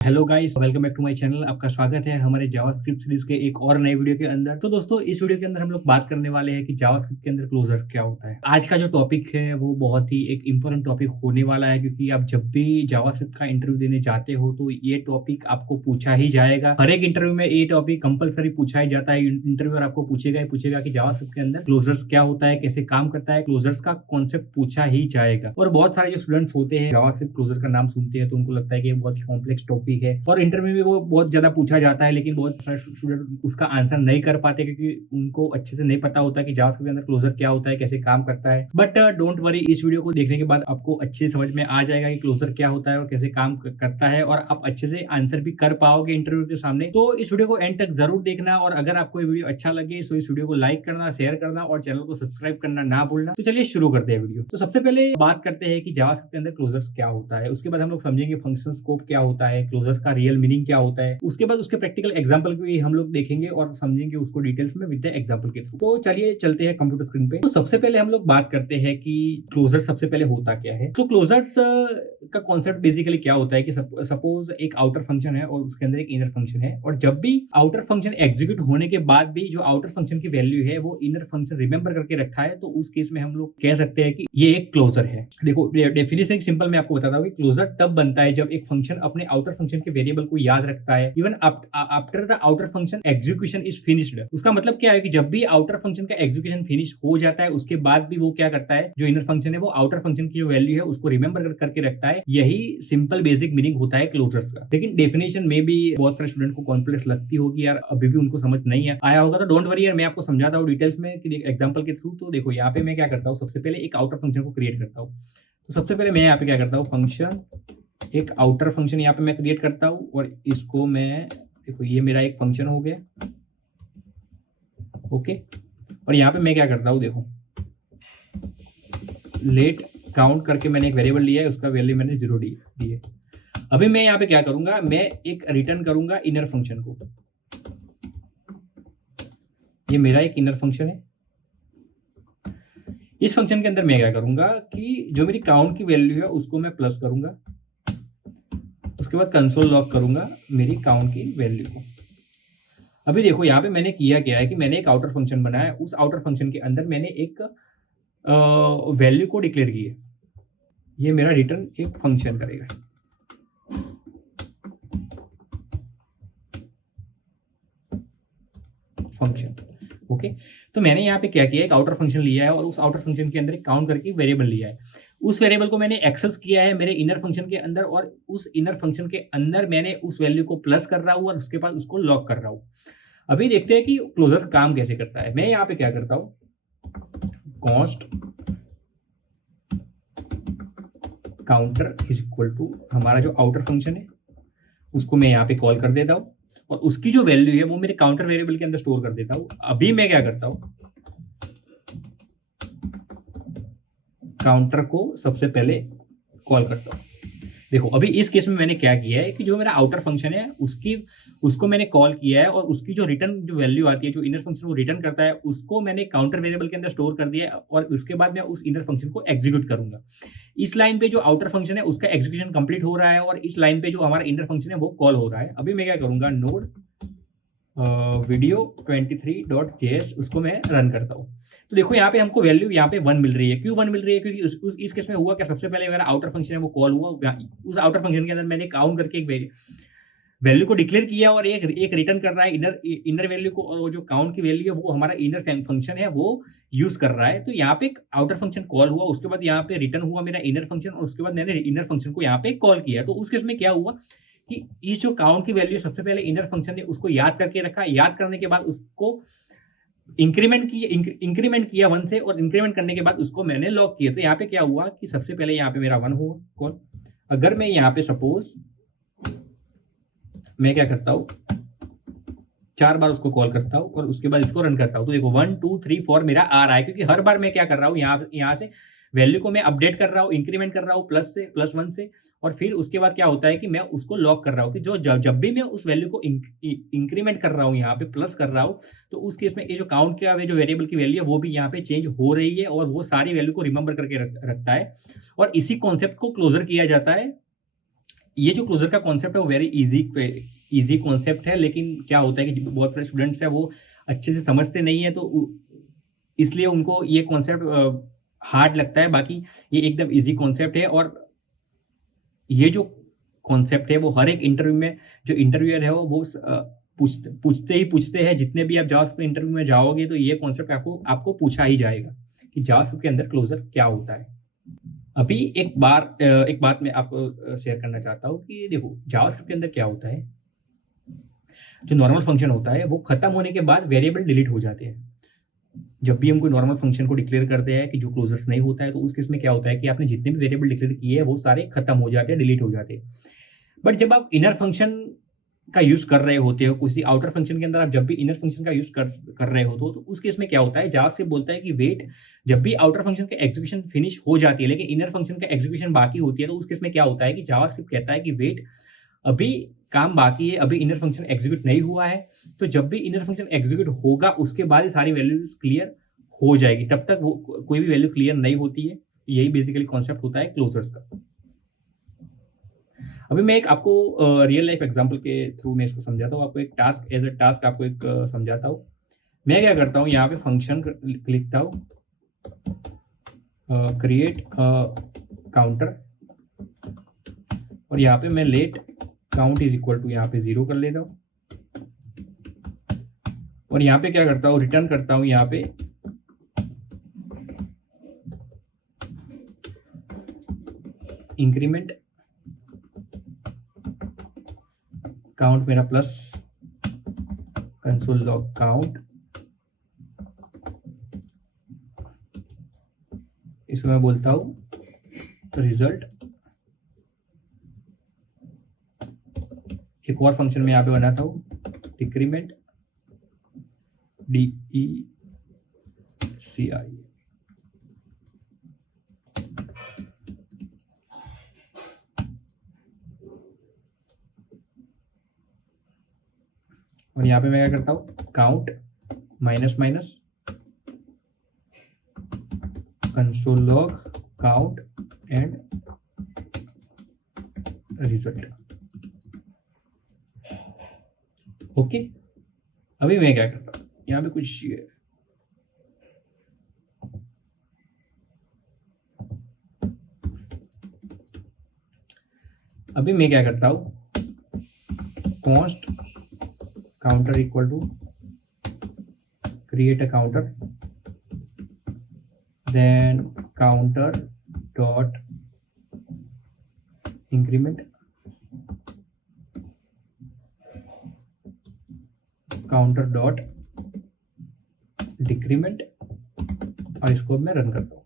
Hello guys, welcome back to my channel. आपका स्वागत है हमारे जावास्क्रिप्ट सीरीज के एक और नए वीडियो के अंदर। तो दोस्तों, इस वीडियो के अंदर हम लोग बात करने वाले हैं कि जावास्क्रिप्ट के अंदर क्लोजर क्या होता है। आज का जो टॉपिक है वो बहुत ही एक इंपॉर्टेंट टॉपिक होने वाला है, क्योंकि आप जब भी जावास्क्रिप्ट का इंटरव्यू देने जाते हो तो ये टॉपिक आपको पूछा ही जाएगा। हर एक इंटरव्यू में ये टॉपिक कंपलसरी पूछा ही जाता है। इंटरव्यूअर आपको पूछेगा कि जावास्क्रिप्ट के अंदर क्लोजर्स क्या होता है, कैसे काम करता है। क्लोजर्स का कॉन्सेप्ट पूछा ही जाएगा। और बहुत सारे जो स्टूडेंट्स होते हैं जावास्क्रिप्ट क्लोजर का नाम सुनते हैं तो उनको लगता है कि ये बहुत ही कॉम्प्लेक्स टॉपिक है और इंटरव्यू में वो बहुत ज्यादा पूछा जाता है, लेकिन बहुत सारे स्टूडेंट उसका आंसर नहीं कर पाते क्योंकि उनको अच्छे से नहीं पता होता कि जावास्क्रिप्ट के अंदर क्लोजर क्या होता है, कैसे काम करता है। बट डोंट वरी, इस वीडियो को देखने के बाद आपको अच्छे से समझ में आ जाएगा कि क्लोजर क्या होता है और कैसे काम करता है, और आप अच्छे से आंसर भी कर पाओगे इंटरव्यू के सामने। तो इस वीडियो को एंड तक जरूर देखना, और अगर आपको ये वीडियो अच्छा लगे तो इस वीडियो को लाइक करना, शेयर करना और चैनल को सब्सक्राइब करना ना भूलना। तो चलिए शुरू करते हैं वीडियो। तो सबसे पहले बात करते हैं कि जावास्क्रिप्ट के अंदर क्लोजर्स क्या होता है। उसके बाद हम लोग समझेंगे फंक्शन स्कोप क्या होता है, क्लोजर्स का रियल मीनिंग क्या होता है। उसके बाद उसके प्रैक्टिकल एग्जांपल भी हम लोग देखेंगे और समझेंगे उसको डिटेल्स में विद द एग्जांपल के थ्रू। तो चलिए चलते हैं कंप्यूटर स्क्रीन पे। तो सबसे पहले हम लोग बात करते हैं कि क्लोजर सबसे पहले होता क्या है। तो क्लोजर्स का कॉन्सेप्ट बेसिकली क्या होता है कि सपोज एक आउटर फंक्शन है और उसके अंदर एक इनर फंक्शन है, और जब भी आउटर फंक्शन एग्जीक्यूट होने के बाद भी जो आउटर फंक्शन की वैल्यू है वो इनर फंक्शन रिमेंबर करके रखा है, तो उस केस में हम लोग कह सकते हैं कि ये एक क्लोजर है। देखो, डेफिनेशन एक सिंपल मैं आपको बताता हूँ कि क्लोजर तब बनता है जब एक फंक्शन अपने आउटर फंक्शन के वेरिएबल को याद रखता है even after the outer function execution is finished. उसका मतलब क्या है कि जब भी आउटर फंक्शन का एग्जीक्यूशन फिनिश हो जाता है उसके बाद भी वो क्या करता है, जो इनर फंक्शन है वो आउटर फंक्शन की जो वैल्यू है उसको रिमेंबर करके रखता है। यही सिंपल बेसिक मीनिंग होता है क्लोजर्स का। लेकिन डेफिनेशन में भी बहुत सारे स्टूडेंट को कॉन्फ्लिक्ट लगती होगी यार, अभी भी उनको समझ नहीं आया होगा। तो डोंट वरी यार, मैं आपको समझाता हूँ डिटेल्स में कि एग्जांपल के थ्रू। तो देखो, यहाँ पे मैं क्या करता हूँ, सबसे पहले एक आउटर फंक्शन को क्रिएट करता हूँ। तो सबसे पहले मैं यहाँ पे क्या करता हूँ, फंक्शन, एक आउटर फंक्शन यहाँ पे मैं क्रिएट करता हूँ, और इसको मैं, देखो ये मेरा एक फंक्शन हो गया, ओके। और यहाँ पे मैं क्या करता हूँ, देखो लेट काउंट करके मैंने एक वेरिएबल लिया है, उसका वैल्यू मैंने 0 दी है। अभी मैं यहाँ पे क्या करूंगा, मैं एक रिटर्न करूंगा इनर फंक्शन को। ये मेरा एक इनर फंक्शन है। इस फंक्शन के अंदर मैं क्या करूंगा कि जो मेरी काउंट की वैल्यू है उसको मैं प्लस करूंगा, उसके बाद कंसोल लॉग करूंगा मेरी काउंट की वैल्यू को। अभी देखो यहाँ पे मैंने किया क्या है कि मैंने एक आउटर फंक्शन बनाया, उस आउटर फंक्शन के अंदर मैंने एक वैल्यू को डिक्लेयर की है। ये मेरा रिटर्न एक फंक्शन करेगा। Function, okay. तो मैंने यहाँ पे क्या किया, एक आउटर फंक्शन लिया है और उस आउटर फंक्शन के अंदर एक काउंट करके वेरिएबल लिया है। उस वेरिएबल को मैंने एक्सेस किया है मेरे इनर फंक्शन के अंदर, और उस इनर फंक्शन के अंदर मैंने उस वैल्यू को प्लस कर रहा हूँ और उसके बाद उसको लॉक कर रहा हूँ। अभी देखते हैं कि क्लोजर काम कैसे करता है। मैं यहाँ पे क्या करता हूँ, const counter is equal to हमारा जो आउटर फंक्शन है उसको मैं यहाँ पे कॉल कर देता हूँ, और उसकी जो वैल्यू है वो मेरे काउंटर वेरिएबल के अंदर स्टोर कर देता हूँ। अभी मैं क्या करता हूँ, काउंटर को सबसे पहले कॉल करता हूँ। देखो, अभी इस केस में मैंने क्या किया है कि जो मेरा आउटर फंक्शन है उसको मैंने कॉल किया है, और उसकी जो रिटर्न जो वैल्यू आती है, जो इनर फंक्शन वो रिटर्न करता है, उसको मैंने काउंटर वेरिएबल के अंदर स्टोर कर दिया है, और उसके बाद मैं उस इनर फंक्शन को एग्जीक्यूट करूंगा। इस लाइन पे जो आउटर फंक्शन है उसका एग्जीक्यूशन कंप्लीट हो रहा है, और इस लाइन पे जो हमारा इनर फंक्शन है वो कॉल हो रहा है। अभी मैं क्या करूंगा, नोड वीडियो 23.js उसको मैं रन करता हूँ। तो देखो यहाँ पे हमको वैल्यू यहाँ पे 1 मिल रही है। क्यों 1 मिल रही है, क्योंकि इस केस में हुआ क्या, सबसे पहले मेरा आउटर फंक्शन है वो कॉल हुआ, उस आउटर फंक्शन के अंदर मैंने काउंट करके एक वैल्यू को डिक्लेयर किया और एक रिटर्न कर रहा है इनर वैल्यू को, और जो काउंट की वैल्यू है वो हमारा इनर फंक्शन है वो यूज कर रहा है। तो यहाँ पे आउटर फंक्शन कॉल हुआ, उसके बाद यहाँ पे रिटर्न हुआ मेरा इनर फंक्शन, और उसके बाद मैंने इनर फंक्शन को यहाँ पे कॉल किया। तो उस केस में क्या हुआ कि ये जो काउंट की वैल्यू सबसे पहले इनर फंक्शन ने उसको याद करके रखा, याद करने के बाद उसको इंक्रीमेंट किया 1 से, और इंक्रीमेंट करने के बाद उसको मैंने लॉक किया। तो यहाँ पे क्या हुआ कि सबसे पहले यहाँ पे मेरा 1 हुआ कॉल। अगर मैं यहाँ पे सपोज मैं क्या करता हूँ, 4 बार उसको कॉल करता हूँ और उसके बाद इसको रन करता हूँ, तो देखो 1 2 3 4 मेरा आ रहा है, क्योंकि हर बार मैं क्या कर रहा हूँ, यहाँ से वैल्यू को मैं अपडेट कर रहा हूँ, इंक्रीमेंट कर रहा हूँ +1 से, और फिर उसके बाद क्या होता है कि मैं उसको लॉक कर रहा हूँ कि जब भी मैं उस वैल्यू को इंक्रीमेंट कर रहा हूँ, यहाँ पे प्लस कर रहा हूँ, तो उस केस में ये जो काउंट किया जो वेरिएबल की वैल्यू है वो भी यहाँ पे चेंज हो रही है, और वो सारी वैल्यू को रिमेंबर करके रखता है। और इसी कॉन्सेप्ट को क्लोजर किया जाता है ये जो क्लोजर का कॉन्सेप्ट है वो वेरी इजी कॉन्सेप्ट है, लेकिन क्या होता है कि बहुत सारे स्टूडेंट्स हैं वो अच्छे से समझते नहीं है, तो इसलिए उनको ये कॉन्सेप्ट हार्ड लगता है। बाकी ये एकदम इजी कॉन्सेप्ट है, और ये जो कॉन्सेप्ट है वो हर एक इंटरव्यू में जो इंटरव्यूअर है वो पूछते हैं। जितने भी आप जावास्क्रिप्ट इंटरव्यू में जाओगे तो ये कॉन्सेप्ट आपको पूछा ही जाएगा कि जावास्क्रिप्ट के अंदर क्लोजर क्या होता है। अभी एक बात मैं आपको शेयर करना चाहता हूँ कि देखो जावास्क्रिप्ट के अंदर क्या होता है, जो नॉर्मल फंक्शन होता है वो खत्म होने के बाद वेरिएबल डिलीट हो जाते हैं। जब भी हम कोई नॉर्मल फंक्शन को डिक्लेयर करते हैं कि जो क्लोजर्स नहीं होता है, तो उस केस में क्या होता है कि आपने जितने भी वेरिएबल डिक्लेयर किए हैं वो सारे खत्म हो जाते हैं, डिलीट हो जाते हैं। बट जब आप इनर फंक्शन का यूज कर रहे होते हो, किसी आउटर फंक्शन के अंदर आप जब भी इनर फंक्शन का यूज कर रहे होते हो, तो उस केस में क्या होता है, जावास्क्रिप्ट बोलता है कि वेट, जब भी आउटर फंक्शन का एग्जीक्यूशन फिनिश हो जाती है लेकिन इनर फंक्शन का एग्जीक्यूशन बाकी होती है, तो उस केस में क्या होता है कि जावास्क्रिप्ट कहता है कि वेट, अभी काम बाकी है, अभी इनर फंक्शन एग्जीक्यूट नहीं हुआ है, तो जब भी इनर फंक्शन एग्जीक्यूट होगा उसके बाद ही सारी वैल्यूज क्लियर हो जाएगी, तब तक वो कोई भी वैल्यू क्लियर नहीं होती है। यही बेसिकली कॉन्सेप्ट होता है क्लोजर्स का। अभी मैं एक आपको रियल लाइफ एग्जांपल के थ्रू मैं इसको समझाता हूँ, आपको एक टास्क एज अ टास्क आपको एक समझाता हूँ। मैं क्या करता हूँ, यहाँ पे फंक्शन लिखता हूँ क्रिएट काउंटर, और यहाँ पे मैं let count is equal to यहाँ पे 0 कर लेता हूँ, और यहाँ पे क्या करता हूँ, रिटर्न करता हूँ यहाँ पे इंक्रीमेंट काउंट, मेरा प्लस कंसोल लॉग काउंट, इसको मैं बोलता हूँ रिजल्ट। एक और फंक्शन में यहाँ पे बनाता हूँ डिक्रीमेंट DECI, और यहाँ पे मैं क्या करता हूँ, count minus minus console log count and result. Okay, अभी मैं क्या करता हूँ, यहाँ पे कुछ अभी मैं क्या करता हूँ, const counter equal to create a counter, then counter dot increment counter dot decrement, और इसको मैं रन करता हूँ।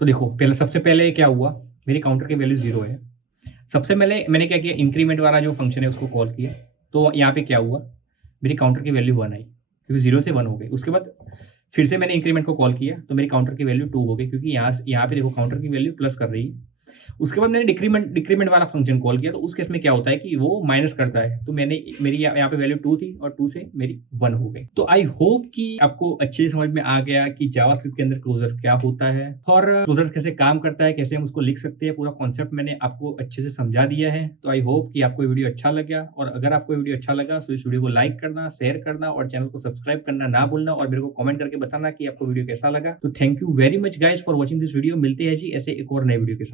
तो देखो सबसे पहले क्या हुआ, मेरी काउंटर की वैल्यू 0 है। सबसे पहले मैंने क्या किया, इंक्रीमेंट वाला जो फंक्शन है उसको कॉल किया, तो यहाँ पे क्या हुआ, मेरी काउंटर की वैल्यू 1 आई, क्योंकि 0 से 1 हो गई। उसके बाद फिर से मैंने इंक्रीमेंट को कॉल किया, तो मेरी काउंटर की वैल्यू 2 हो गई, क्योंकि यहाँ पे देखो काउंटर की वैल्यू प्लस कर रही है। उसके बाद मैंने डिक्रीमेंट वाला फंक्शन कॉल किया, तो उस केस में क्या होता है कि वो माइनस करता है, तो मेरी यहाँ पे वैल्यू 2 थी और 2 से मेरी 1 हो गई। तो आई होप कि आपको अच्छे से समझ में आ गया कि जावास्क्रिप्ट के अंदर क्लोजर क्या होता है और क्लोजर कैसे काम करता है, कैसे हम उसको लिख सकते हैं। पूरा कॉन्सेप्ट मैंने आपको अच्छे से समझा दिया है। तो आई होप कि आपको वीडियो अच्छा लगा, और अगर आपको वीडियो अच्छा लगा तो इस वीडियो को लाइक करना, शेयर करना और चैनल को सब्सक्राइब करना ना भूलना, और मेरे को कमेंट करके बताना कि आपको वीडियो कैसा लगा। तो thank you very much guys for watching this video. मिलते हैं जी ऐसे एक और नए वीडियो के साथ।